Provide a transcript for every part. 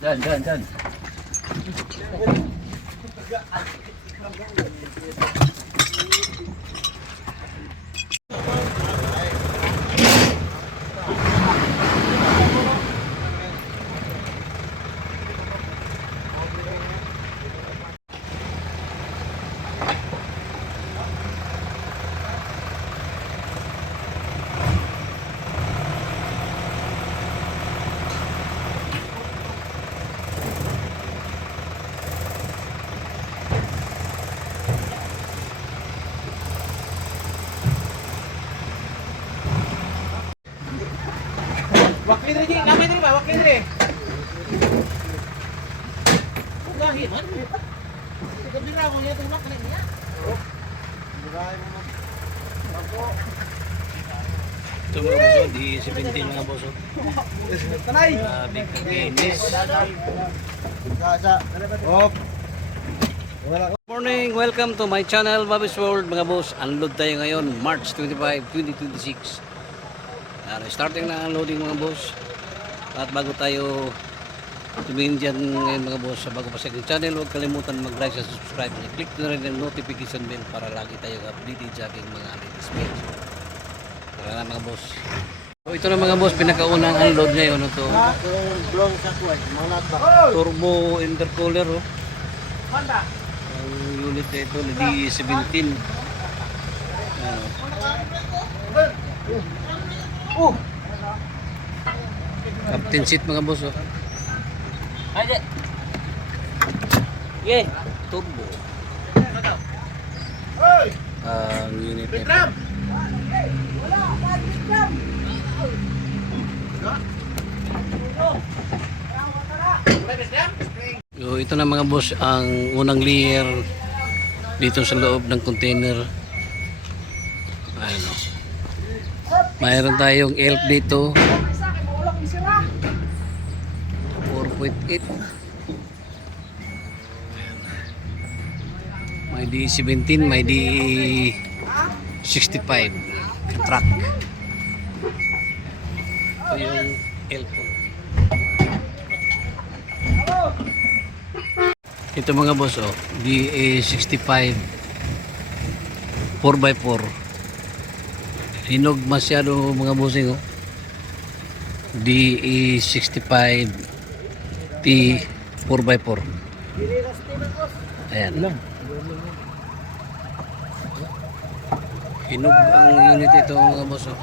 Dyan. Wakil diri, kamay diri ba? Wakil diri. Gahi man. Kabira mo niya tungak na niya. Ito mga boso, di 17 mga boso. Tanay. Big Guinness. Op. Morning, welcome to my channel, Bobby's World mga boss. Unload tayo ngayon, March 25, 2026. Starting na unloading mga boss. At bago tayo tumingin dyan ngayon mga boss, sa bago pa sa aking channel, huwag kalimutan mag-like at subscribe. Click na rin ang notification bell para lagi tayo updated sa aking mga latest page. Tara na mga boss. So ito na mga boss, pinakaunang unload ngayon. Ito turbo intercooler oh. Ang unit na ito, D17. Captain seat mga boss oh. Haydi. Ye. Turbo. Ang unit na ito. So, ito na mga boss ang unang layer dito sa loob ng container. Ayun oh. Mayroon tayong elf dito 4.8. May D17, may D65 truck. Ito yung elf. Ito mga boss oh, DA65 4x4. Hinog masyado mga bossing oh. DA65 T 4x4. Ayan. Hinog ang unit ito mga boss oh.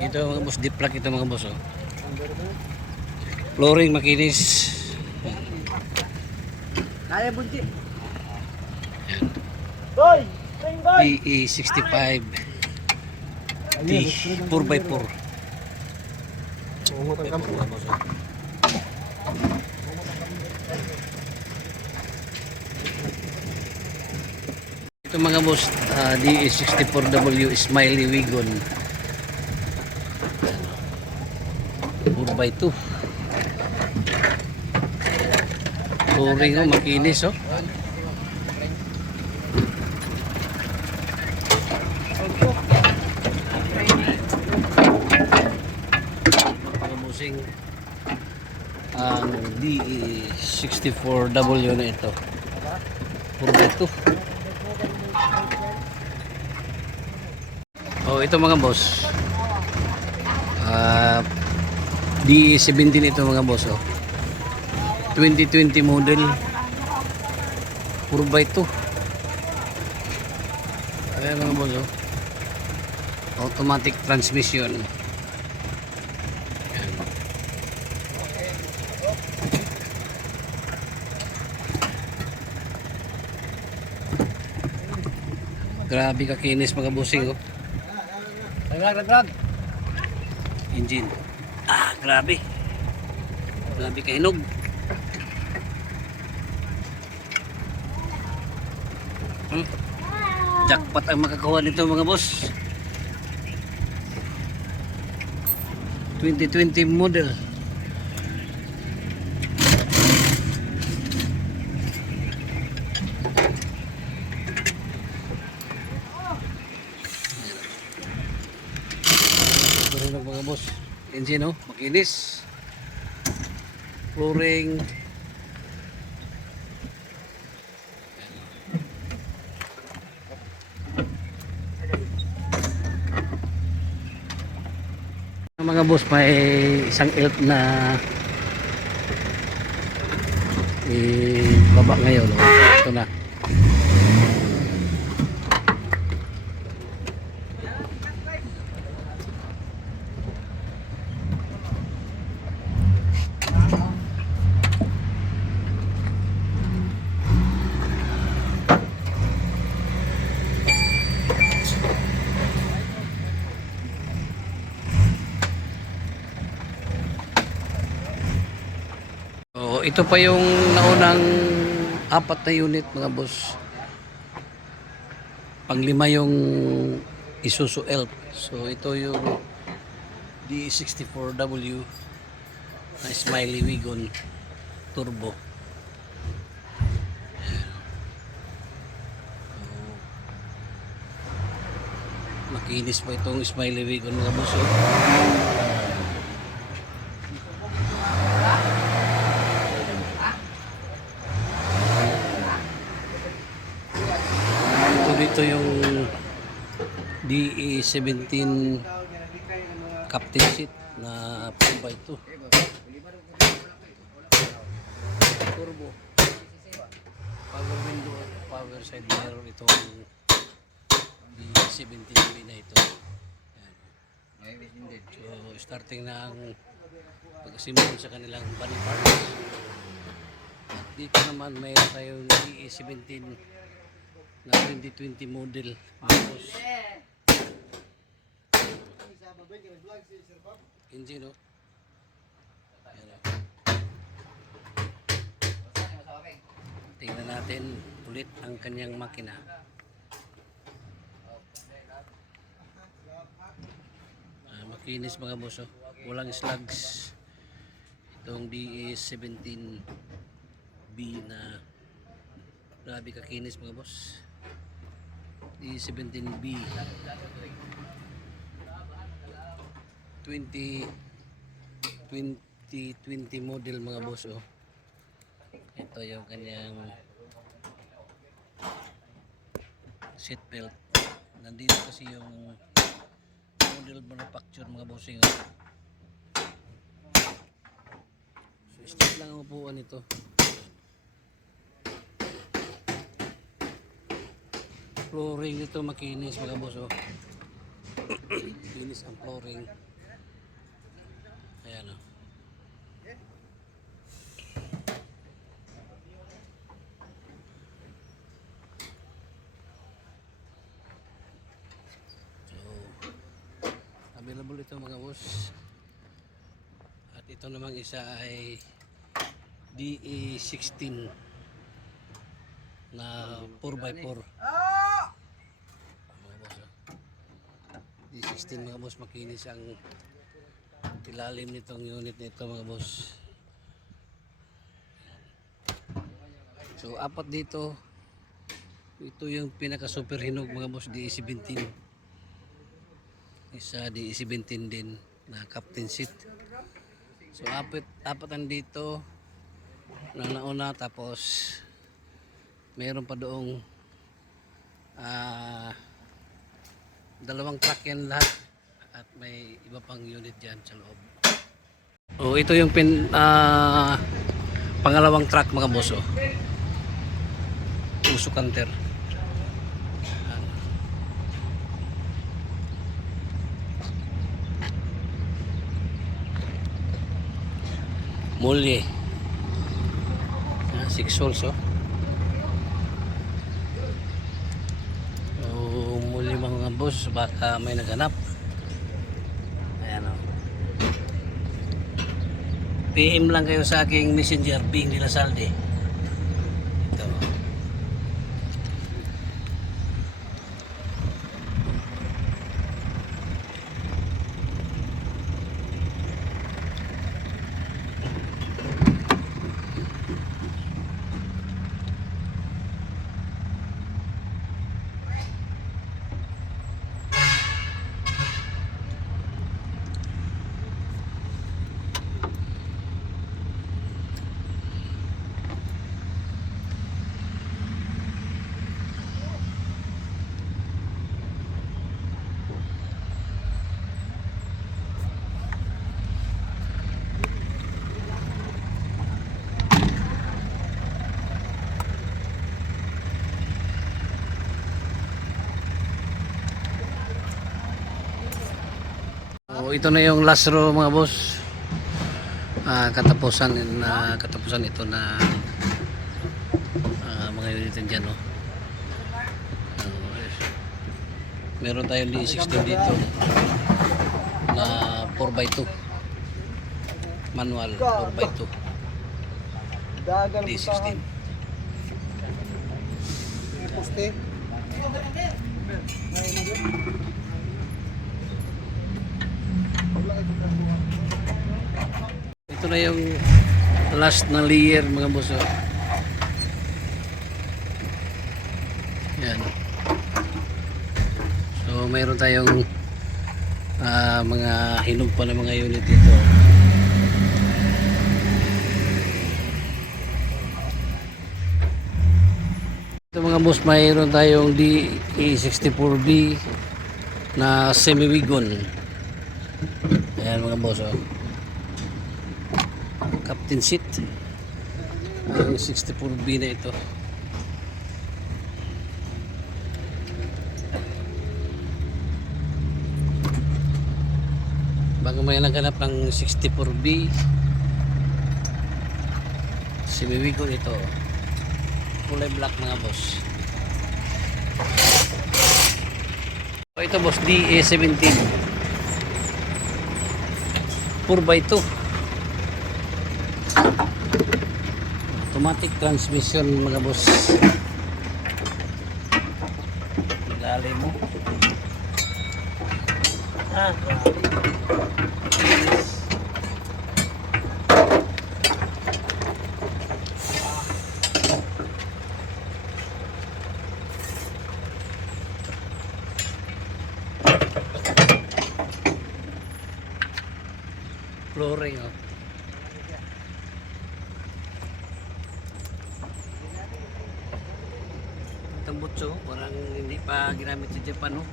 Ito mga boss, deep plug ito mga boss oh. Flooring makinis. Kaya bunti. PE65 T 4x4. Ito mga boss, DE64W Smiley Wagon 4x2. Flooring oh, makinis oh. Musing ang DE64W na ito 4x2. Oh, ito mga boss, DE17 ito mga boss oh. 2020 model 4x2. Ayan mga boss oh. Automatic transmission. Grabe kakinis mga bossing oh. Rag. Engine. Grabe. Grabe kahinog. Jackpot ang makakuha nito mga boss. 2020 model. mga boss. Engine oh, makinis. Flooring. Mga boss, may isang elf na baba ngayon. Oh. Ito na. So, ito pa yung naunang 4 na unit mga boss. Panglima yung Isuzu Elf. So ito yung D64W na Smiley Wagon Turbo. Makinis pa itong Smiley Wagon mga boss. Ito yung DE17 captain seat na 4x2 turbo, power window at power side mirror. Itong DE17B na ito. So starting na ang pag-assemble sa kanilang body parts. At dito naman mayroon tayong DE17 na 2020 model. Engine oh. Tingnan natin ulit ang kanyang makina. Makinis mga boss oh. Walang slugs. Itong DE17B na grabe kakinis mga boss. D17B 2020 model mga boss oh. Ito yung kanyang seat belt. Nandito kasi yung model manufacture mga bossing oh. So straight lang ang upuan ito. Flooring nito makinis mga boss oh. Kinis ang flooring. Ayan oh. So available ito mga boss. At ito namang isa ay DE16 na 4x4. D16 mga boss, makinis ang ilalim nitong unit nito mga boss. So 4 dito. Ito yung pinaka super hinog mga boss, DE17. Isa DE17 din na captain seat. So 4 dito na nauna, tapos mayroon pa doong dalawang truck yan lahat at may iba pang unit dyan sa loob. Oh, ito yung pangalawang truck mga boss oh. Uso canter. Mulye. 6 holes oh. Muli mga boss, baka may naghanap. Ayan o. PM lang kayo sa aking messenger, Bing de la Salde. Ito. So ito na yung last row mga boss. Katapusan ito na mga unitin dyan, no? Meron tayong D16 dito na 4x2 manual 4x2 D16. Poste. Ito na yung last na layer mga boss, oh. Yan. So mayroon tayong mga hinog pa ng mga unit dito. Ito mga boss, mayroon tayong DE64B na semi-wagon. Ayan mga boss, oh. Captain seat. Ang 64B na ito. Bago may naghanap ng 64B semi-wagon ito, kulay black mga boss. So, ito boss, DE17 4x2 automatic transmission mga boss. Ilalim mo. Flooring, oh. Itong butso, parang hindi pa ginamit sa Japan, oh.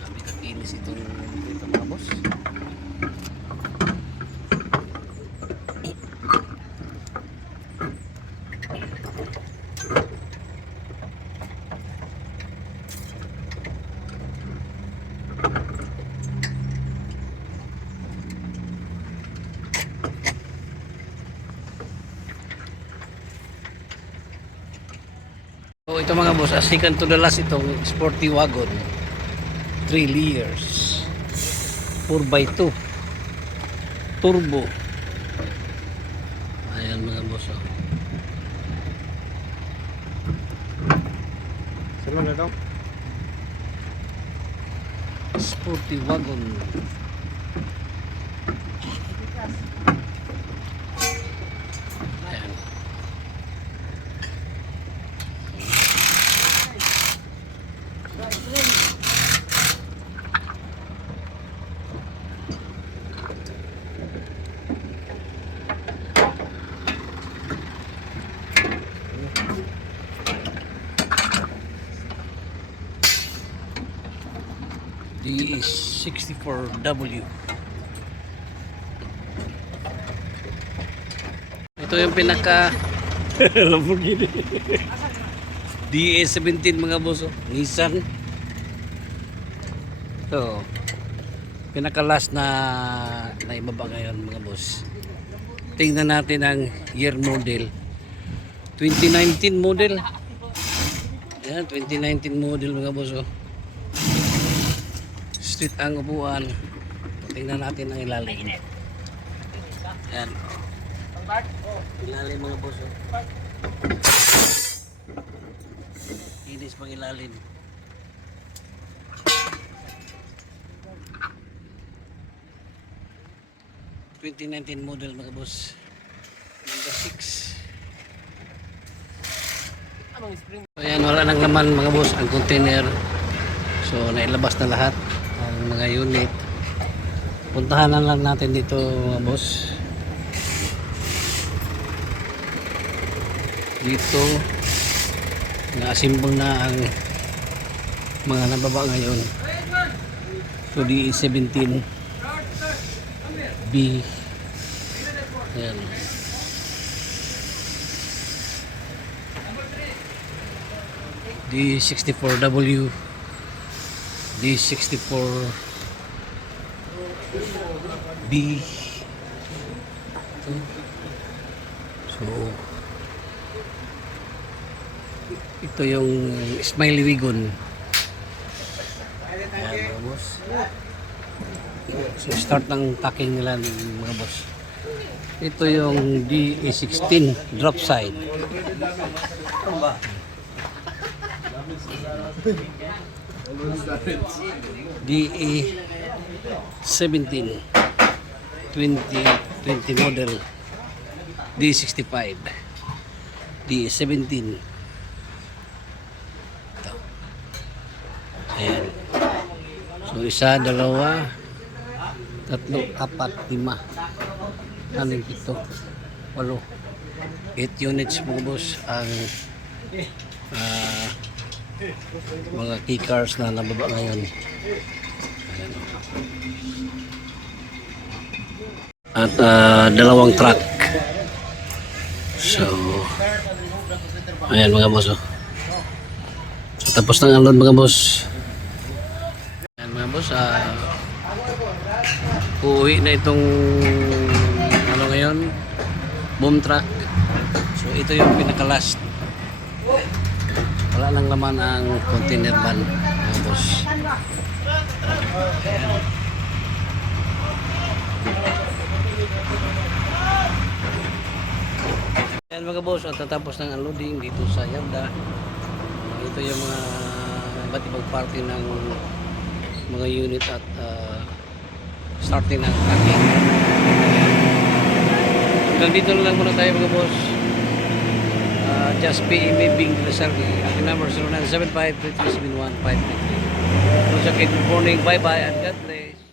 Marami kakinis itong dito mga boss. So ito mga boss, second to the last itong sporty wagon 3 layers 4x2 turbo. Ayan mga boss, oh. Sino na daw? Sporty wagon. Ayan. DE64W. Ito yung pinaka Lamborghini. DE17 mga boss, oh. Nissan. So, pinaka last na ibaba ngayon mga boss. Tingnan natin ang year model. 2019 model. Ayan, 2019 model mga boss, oh. Street ang upuan. Tingnan natin ang ilalim. Ayan. Ilalim mga boss, oh. Inis pang ilalim. '19 model mga boss. Number 6. So, ayan, wala nang laman mga boss ang container. So nailabas na lahat ang mga unit. Puntahan na lang natin dito mga boss. Dito na-assemble na ang mga nababa ngayon. So DE17 B. Ayan. D64W, D64 B. So, ito yung Smiley Wigon. Ayan mga boss. So, start ng packing nila mga boss. Ito yung DE16 drop side. DE17 2020 model D65 D17. Ito. Ayan. So isa, dalawa, tatlo, apat, lima, anim, pito, walo, 8 units mga boss ang mga key cars na nababa ngayon. Ayan. At dalawang truck. So ayan mga boss, oh. So tapos ng unload mga boss. Ayan mga boss, uuwi na itong ano ngayon, boom truck. So ito yung pinaka-last. Wala nang laman ang container van mga boss. Ayan. Ayan mga boss, at tatapos ng unloading dito sa Yarda. Ito yung mga iba't ibang parte ng mga unit at starting ng packing. Hanggang dito na lang muna tayo mga boss. Just PMA Bing Lasargi. Aking number 0975-3371533. Good morning, bye bye and God bless.